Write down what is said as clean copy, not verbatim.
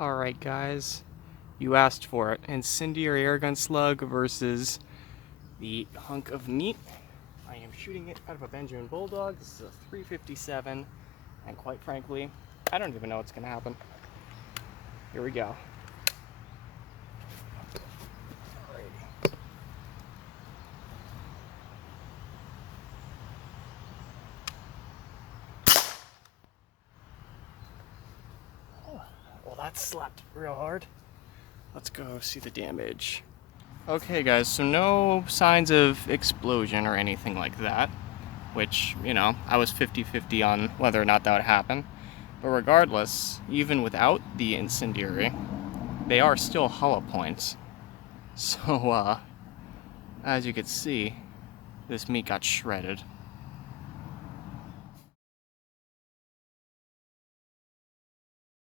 Alright guys, you asked for it. Incendiary airgun slug versus the hunk of meat. I am shooting it out of a Benjamin Bulldog. This is a 357, and quite frankly, I don't even know what's gonna happen. Here we go. Alrighty. Well, that slapped real hard. Let's go see the damage. Okay guys, so no signs of explosion or anything like that, which, I was 50-50 on whether or not that would happen. But regardless, even without the incendiary, they are still hollow points. So, as you can see, this meat got shredded.